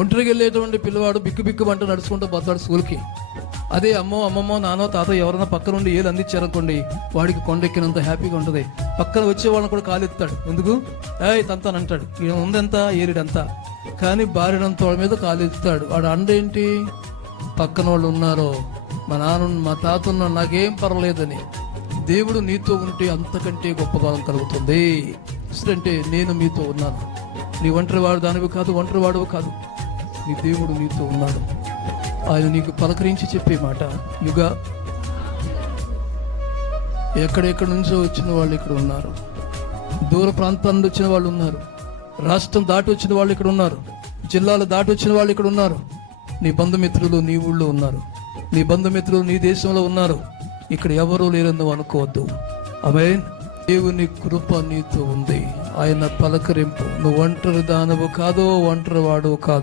ఒంటరికి వెళ్ళేటువంటి పిల్లవాడు బిక్కు నడుచుకుంటూ పోతాడు స్కూల్కి. అదే అమ్మమ్మో నాన్నో తాత ఎవరైనా పక్క నుండి ఏళ్ళు అందించారనుకోండి, వాడికి కొండెక్కినంత హ్యాపీగా ఉంటుంది. పక్కన వచ్చే వాళ్ళని కూడా కాలు ఎత్తాడు. ఎందుకు? తంతానంటాడు. ఈయన ఉందంతా ఏరిడంతా, కానీ భార్యనంత వాళ్ళ మీద కాలు ఎత్తాడు. వాడు అండేంటి? పక్కన వాళ్ళు ఉన్నారో, మా నాన్న మా తాత ఉన్న నాకేం పర్వాలేదని. దేవుడు నీతో ఉంటే అంతకంటే గొప్ప బలం కలుగుతుంది. అంటే నేను మీతో ఉన్నాను. నీ ఒంటరి వాడు దానివి కాదు, ఒంటరి వాడువు కాదు. నీ దేవుడు నీతో ఉన్నాడు. ఆయన నీకు పలకరించి చెప్పే మాట, యుగా ఎక్కడెక్కడి నుంచో వచ్చిన వాళ్ళు ఇక్కడ ఉన్నారు, దూర ప్రాంతాల నుండి వచ్చిన వాళ్ళు ఉన్నారు, రాష్ట్రం దాటి వచ్చిన వాళ్ళు ఇక్కడ ఉన్నారు, జిల్లాలు దాటి వచ్చిన వాళ్ళు ఇక్కడ ఉన్నారు. నీ బంధుమిత్రులు నీ ఊళ్ళో ఉన్నారు, నీ బంధుమిత్రులు నీ దేశంలో ఉన్నారు. ఇక్కడ ఎవరూ లేరని నువ్వు అనుకోవద్దు. ఆమేన్. దేవుని కృప నీతో ఉంది. ఆయన పలకరింపు. నువ్వు ఒంటరి దానవు కాదో, ఒంటరి వాడు కాదు.